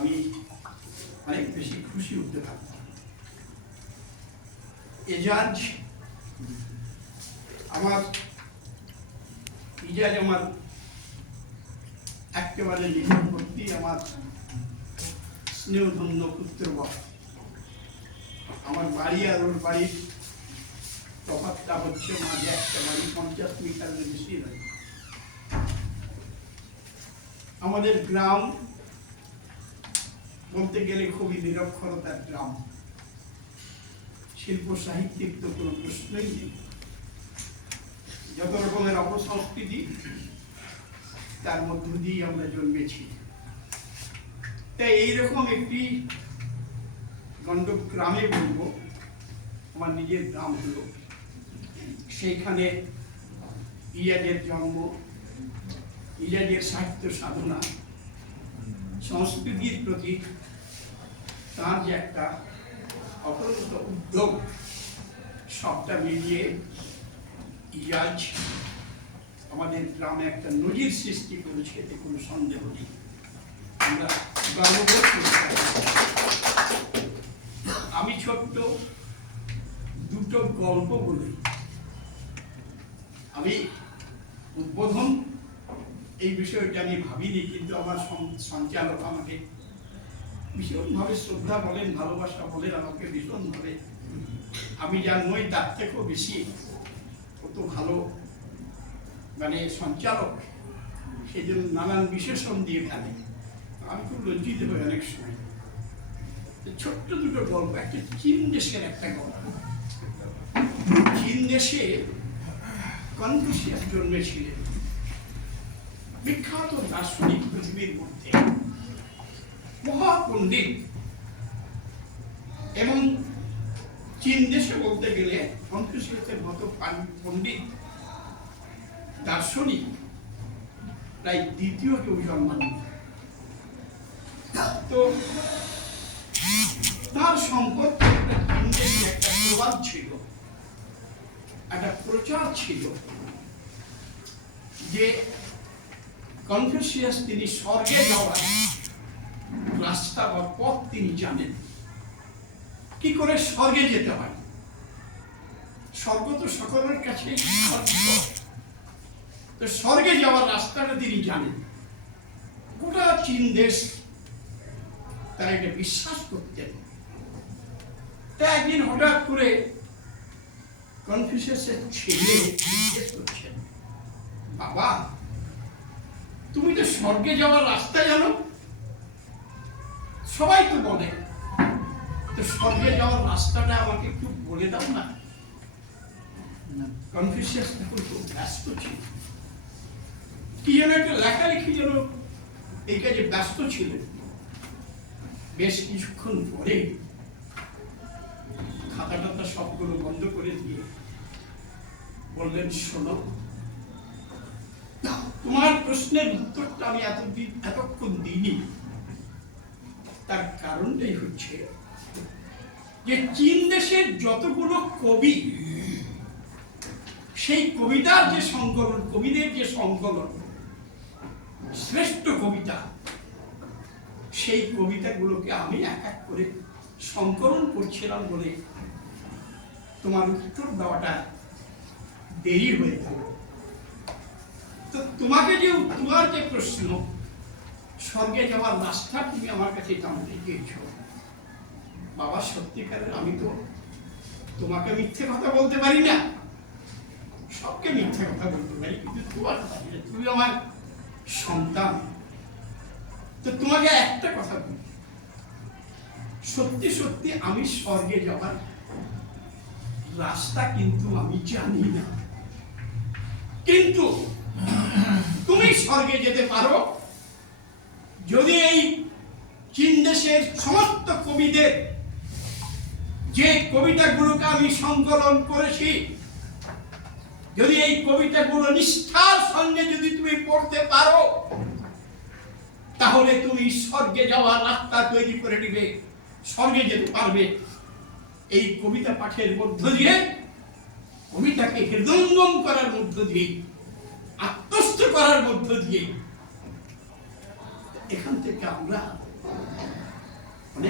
আমি অনেক বেশি খুশি হতে পারতাম। এজাজ আমার একেবারে নিকটবর্তী, আমার স্নেহধন্য পুত্রবৎ। আমার বাড়ি আর ওর বাড়ির তফাৎটা হচ্ছে মাঝে একটা বাড়ি 50 মিটারের বেশি নয়। আমাদের গ্রাম বলতে গেলে খুবই নিরক্ষরতার গ্রাম, শিল্প সাহিত্যিক তো কোনো প্রশ্নই নেই। যত রকমের অপসংস্কৃতি তার মধ্য দিয়ে আমরা জন্মেছি। তাই এইরকম একটি গণ্ডক গ্রামে বলবো, আমার নিজের গ্রাম হলো, সেইখানে ইজাজের জন্ম, ইজাজের সাহিত্য সাধনা, সংস্কৃতির প্রতি তার যে একটা অপরন্ত উদ্যোগ, সবটা মিলিয়ে ইজাজ আমাদের গ্রামে একটা নজির সৃষ্টি করেছে, এতে কোনো সন্দেহ নেই। আমরা গর্ববোধ করতে পারি। আমি ছোট্ট দুটো গল্প বলি। আমি উদ্বোধন এই বিষয়টা আমি ভাবিনি, কিন্তু আমার সঞ্চালক আমাকে ভীষণভাবে শ্রদ্ধা বলেন, ভালোবাসা বলেন আমাকে ভীষণভাবে। আমি যা নই তার থেকেও বেশি কত ভালো মানে সঞ্চালক, সেই জন্য নানান বিশেষণ দিয়ে ফেলে। আমি খুব লজ্জিত হই অনেক সময়। ছোট্ট দুটো গল্প, একটা চীন দেশের একটা গল্প। চীন দেশে কনফুসিয়াস জন্মেছিলেন, বিখ্যাত দার্শনিক পৃথিবীর মধ্যে, মহাপণ্ডিত। এবং চীন দেশে বলতে গেলে কনফুসিয়াসের মতো পণ্ডিত দার্শনিক প্রায় দ্বিতীয় কেউ জন্মাননি। তো তার সম্পর্কে চীন দেশে একটা প্রবাদ ছিল, একটা প্রচার ছিল যে কনফুসিয়াস তিনি স্বর্গে যাওয়ার রাস্তা বা পথ তিনি জানেন, কি করে স্বর্গে যেতে হয়। স্বর্গ তো সকলের কাছে, তো স্বর্গে যাওয়ার রাস্তাটা তিনি জানেন। গোটা চীন দেশ তারা এটা বিশ্বাস করতেন। তাই একদিন হঠাৎ করে কনফুসিয়াসের ছেলে জিজ্ঞেস করছেন, বাবা তুমি তো স্বর্গে যাওয়ার রাস্তা জানো, সবাই তো বলে, তো স্বর্গে যাওয়ার রাস্তাটা আমাকে একটু বলে দাও না। কনফুসিয়াস তখন খুব ব্যস্ত ছিল, কি যেন একটা লেখালেখি যেন এই কাজে ব্যস্ত ছিল। বেশ কিছুক্ষণ পরে খাতা টাতা সবগুলো বন্ধ করে দিয়ে বললেন, শোনো, তোমার প্রশ্নের উত্তরটা আমি এতক্ষণ দিইনি। তার কারণটাই হচ্ছে যে চীন দেশের যতগুলো কবি, সেই কবিতার যে সংকলন, কবিদের যে সংকলন, শ্রেষ্ঠ কবিতা, সেই কবিতাগুলোকে আমি এক এক করে সংকলন করছিলাম বলে তোমার উত্তর দেওয়াটা দেরি হয়ে গেল। তো তোমার যে প্রশ্ন, স্বর্গে যাওয়ার রাস্তা তুমি আমার কাছে জানতে চেয়েছ, বাবা সত্যিকারের আমি তো তোমাকে মিথ্যে কথা বলতে পারি না, সবকে মিথ্যে কথা বলতে পারি, কিন্তু তোমার তুমি আমার সন্তান। তো তোমাকে একটা কথা বলি, সত্যি সত্যি আমি স্বর্গে যাওয়ার রাস্তা কিন্তু আমি জানি না, কিন্তু তুমি স্বর্গে যেতে পারো যদি এই চীন দেশের সমস্ত কবিদের যে কবিতাগুলোকে আমি সংকলন করেছি, যদি এই কবিতাগুলো নিষ্ঠার সঙ্গে যদি তুমি পড়তে পারো, তাহলে তুমি স্বর্গে যাওয়ার রাস্তা তৈরি করে নিবে, স্বর্গে যেতে পারবে। এই কবিতা পাঠের মধ্য দিয়ে, কবিতাকে হৃদয়ঙ্গম করার মধ্য দিয়ে, আত্মস্থ করার মধ্য দিয়ে, এখান থেকে আমরা